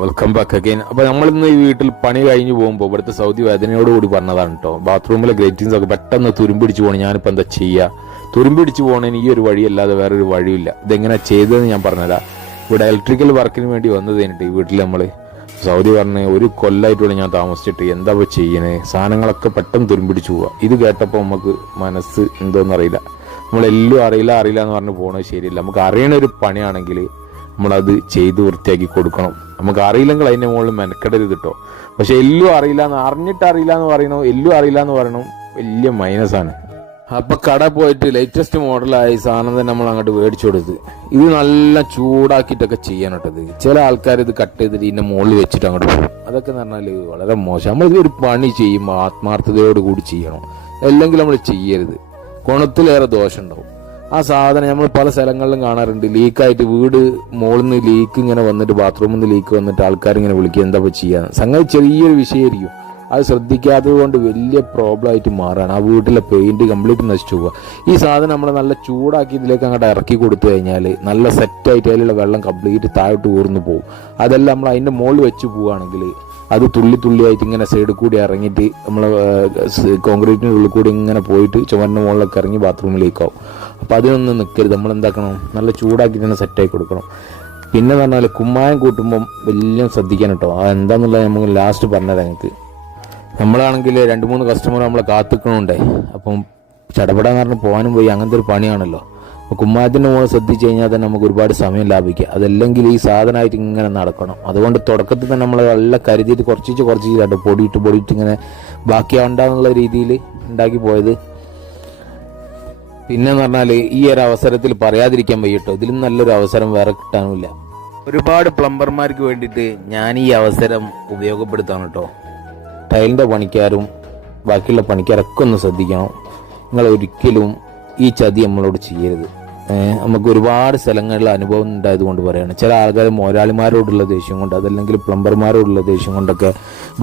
Welcome back again. അപ്പൊ നമ്മളിന്ന് ഈ വീട്ടിൽ പണി കഴിഞ്ഞ് പോകുമ്പോൾ ഇവിടുത്തെ സൗദി വേദനയോടുകൂടി പറഞ്ഞതാണ് കേട്ടോ. ബാത്റൂമിലെ ഗ്രേറ്റിങ്സ് ഒക്കെ പെട്ടെന്ന് തുരുമ്പിടിച്ച് പോകണം. ഞാനിപ്പോൾ എന്താ ചെയ്യുക? തുരുമ്പിടിച്ച് പോകണേന് ഈ ഒരു വഴിയല്ലാതെ വേറൊരു വഴിയില്ല. ഇതെങ്ങനെ ചെയ്തതെന്ന് ഞാൻ പറഞ്ഞുതരാം. ഇവിടെ ഇലക്ട്രിക്കൽ വർക്കിന് വേണ്ടി വന്നത് കഴിഞ്ഞിട്ട് ഈ വീട്ടിൽ നമ്മൾ സൗദി പറഞ്ഞ് ഒരു കൊല്ലമായിട്ടുള്ള ഞാൻ താമസിച്ചിട്ട് എന്താ ഇപ്പോൾ ചെയ്യണേ, സാധനങ്ങളൊക്കെ പെട്ടെന്ന് തുരുമ്പിടിച്ച് പോവുക. ഇത് കേട്ടപ്പോൾ നമുക്ക് മനസ്സ് എന്തോന്നറിയില്ല. നമ്മളെല്ലാം അറിയില്ല എന്ന് പറഞ്ഞ് പോകണത് ശരിയല്ല. നമുക്ക് അറിയണ ഒരു പണിയാണെങ്കിൽ നമ്മളത് ചെയ്ത് വൃത്തിയാക്കി കൊടുക്കണം. നമുക്ക് അറിയില്ലെങ്കിൽ അതിൻ്റെ മുകളിൽ മെനക്കെടരുത് കേട്ടോ. പക്ഷെ എല്ലാം അറിഞ്ഞിട്ട് അറിയില്ല എന്ന് പറയണോ, അറിയില്ല എന്ന് പറയണോ, വലിയ മൈനസാണ്. അപ്പൊ കട പോയിട്ട് ലേറ്റസ്റ്റ് മോഡലായി സാധനം തന്നെ നമ്മൾ അങ്ങോട്ട് മേടിച്ചു കൊടുത്ത് ഇത് നല്ല ചൂടാക്കിയിട്ടൊക്കെ ചെയ്യാനിട്ടത്. ചില ആൾക്കാർ ഇത് കട്ട് ചെയ്തിട്ട് ഇതിന്റെ മുകളിൽ വെച്ചിട്ട് അങ്ങോട്ട് പോകും. അതൊക്കെ എന്ന് പറഞ്ഞാൽ വളരെ മോശം. നമ്മളിതൊരു പണി ചെയ്യുമ്പോൾ ആത്മാർത്ഥതയോട് കൂടി ചെയ്യണം, അല്ലെങ്കിൽ നമ്മൾ ചെയ്യരുത്. ഗുണത്തിലേറെ ദോഷം ഉണ്ടാവും. ആ സാധനം നമ്മൾ പല സ്ഥലങ്ങളിലും കാണാറുണ്ട്. ലീക്കായിട്ട് വീട് മുകളിൽ നിന്ന് ലീക്ക് ഇങ്ങനെ വന്നിട്ട് ബാത്റൂമിൽ നിന്ന് ലീക്ക് വന്നിട്ട് ആൾക്കാരിങ്ങനെ വിളിക്കുക എന്താ ചെയ്യാൻ. സംഗതി ചെറിയൊരു വിഷയമായിരിക്കും, അത് ശ്രദ്ധിക്കാത്തത് കൊണ്ട് വലിയ പ്രോബ്ലം ആയിട്ട് മാറാണ്. ആ വീട്ടിലെ പെയിന്റ് കംപ്ലീറ്റ് നശിച്ചു പോവുക. ഈ സാധനം നമ്മൾ നല്ല ചൂടാക്കി ഇതിലേക്ക് അങ്ങോട്ട് ഇറക്കി കൊടുത്തു കഴിഞ്ഞാൽ നല്ല സെറ്റായിട്ട് അതിലുള്ള വെള്ളം കംപ്ലീറ്റ് താഴോട്ട് ഊർന്നു പോകും. അതെല്ലാം നമ്മൾ അതിൻ്റെ മുകളിൽ വെച്ച് പോവുകയാണെങ്കിൽ അത് തുള്ളിയായിട്ട് ഇങ്ങനെ സൈഡിൽ കൂടി ഇറങ്ങിയിട്ട് നമ്മൾ കോൺക്രീറ്റിൻ്റെ ഉള്ളിൽ കൂടി ഇങ്ങനെ പോയിട്ട് ചുമരിൻ്റെ മുകളിലൊക്കെ ഇറങ്ങി ബാത്റൂമിലേക്കാവും. അപ്പോൾ അതിനൊന്നും നിൽക്കരുത്. നമ്മൾ എന്താക്കണം, നല്ല ചൂടാക്കി തന്നെ സെറ്റാക്കി കൊടുക്കണം. പിന്നെ പറഞ്ഞാൽ കുമ്മായം കൂട്ടുമ്പം വലിയ ശ്രദ്ധിക്കാൻ കേട്ടോ. അതെന്താന്നുള്ളത് നമുക്ക് ലാസ്റ്റ് പറഞ്ഞുതരാം. ഞങ്ങൾക്ക് നമ്മളാണെങ്കിൽ 2-3 കസ്റ്റമർ നമ്മളെ കാത്തിക്കണുണ്ടേ. അപ്പം ചടപടാന്ന് പറഞ്ഞ് പോകാനും പോയി അങ്ങനത്തെ ഒരു പണിയാണല്ലോ. അപ്പോൾ കുമ്മായത്തിൻ്റെ മുകളിൽ ശ്രദ്ധിച്ചു കഴിഞ്ഞാൽ തന്നെ നമുക്ക് ഒരുപാട് സമയം ലാഭിക്കുക. അതല്ലെങ്കിൽ ഈ സാധനമായിട്ട് ഇങ്ങനെ നടക്കണം. അതുകൊണ്ട് തുടക്കത്തിൽ തന്നെ നമ്മൾ നല്ല കരുതിയിട്ട് കുറച്ച് പൊടിയിട്ട് ഇങ്ങനെ ബാക്കിയാവണ്ടെന്നുള്ള രീതിയിൽ ഉണ്ടാക്കി പോയത്. പിന്നെന്ന് പറഞ്ഞാൽ ഈ ഒരു അവസരത്തിൽ പറയാതിരിക്കാൻ വയ്യട്ടോ, ഇതിലും നല്ലൊരു അവസരം വേറെ കിട്ടാനുമില്ല. ഒരുപാട് പ്ലംബർമാർക്ക് വേണ്ടിയിട്ട് ഞാൻ ഈ അവസരം ഉപയോഗപ്പെടുത്താണ് കേട്ടോ. ടൈലിൻ്റെ പണിക്കാരും ബാക്കിയുള്ള പണിക്കാരൊക്കെ ഒന്ന് ശ്രദ്ധിക്കണം. നിങ്ങൾ ഒരിക്കലും ഈ ചതി നമ്മളോട് ചെയ്യരുത്. നമുക്ക് ഒരുപാട് സ്ഥലങ്ങളിൽ അനുഭവം ഉണ്ടായത് കൊണ്ട് പറയുകയാണ്. ചില ആൾക്കാർ മുതലാളിമാരോടുള്ള ദേഷ്യം കൊണ്ട്, അതല്ലെങ്കിൽ പ്ലംബർമാരോടുള്ള ദേഷ്യം കൊണ്ടൊക്കെ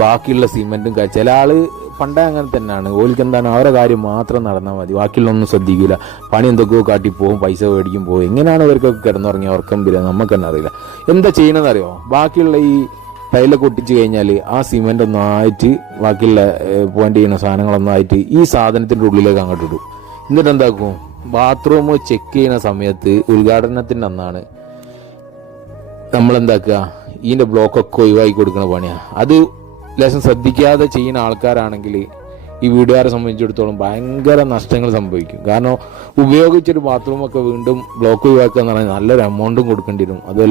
ബാക്കിയുള്ള സിമെന്റും ചില ആള് പണ്ടേ അങ്ങനെ തന്നെയാണ്. ഓൽക്ക് എന്താണ്, അവരുടെ കാര്യം മാത്രം നടന്നാൽ മതി, ബാക്കിയുള്ള ഒന്നും ശ്രദ്ധിക്കില്ല. പണി എന്തൊക്കെയോ കാട്ടിപ്പോവും, പൈസ മേടിക്കും പോകും. എങ്ങനെയാണ് ഇവർക്കൊക്കെ കിടന്നുറങ്ങി ഉറക്കം വരിക നമുക്ക് തന്നെ അറിയില്ല. എന്താ ചെയ്യണമെന്നറിയോ, ബാക്കിയുള്ള ഈ ടൈലൊക്കെ ഒട്ടിച്ച് കഴിഞ്ഞാൽ ആ സിമെന്റ് ഒന്നായിട്ട് ബാക്കിയുള്ള പോയിന്റ് ചെയ്യുന്ന സാധനങ്ങളൊന്നായിട്ട് ഈ സാധനത്തിന്റെ ഉള്ളിലേക്ക് അങ്ങോട്ട് ഇടും. എന്നിട്ട് എന്താക്കും, ബാത്റൂം ചെക്ക് ചെയ്യുന്ന സമയത്ത് ഉദ്ഘാടനത്തിന്റെ അന്നാണ് നമ്മളെന്താക്കുക, ഇതിന്റെ ബ്ലോക്കൊക്കെ ഒഴിവാക്കി കൊടുക്കുന്ന പണിയാണ്. അത് ലേശം ശ്രദ്ധിക്കാതെ ചെയ്യുന്ന ആൾക്കാരാണെങ്കിൽ ഈ വീടുകാരെ സംബന്ധിച്ചിടത്തോളം ഭയങ്കര നഷ്ടങ്ങൾ സംഭവിക്കും. കാരണം ഉപയോഗിച്ചൊരു ബാത്റൂമൊക്കെ വീണ്ടും ബ്ലോക്ക് ഒഴിവാക്കുക എന്ന് പറഞ്ഞാൽ നല്ലൊരു എമൗണ്ടും കൊടുക്കേണ്ടി വരും. അതല്ല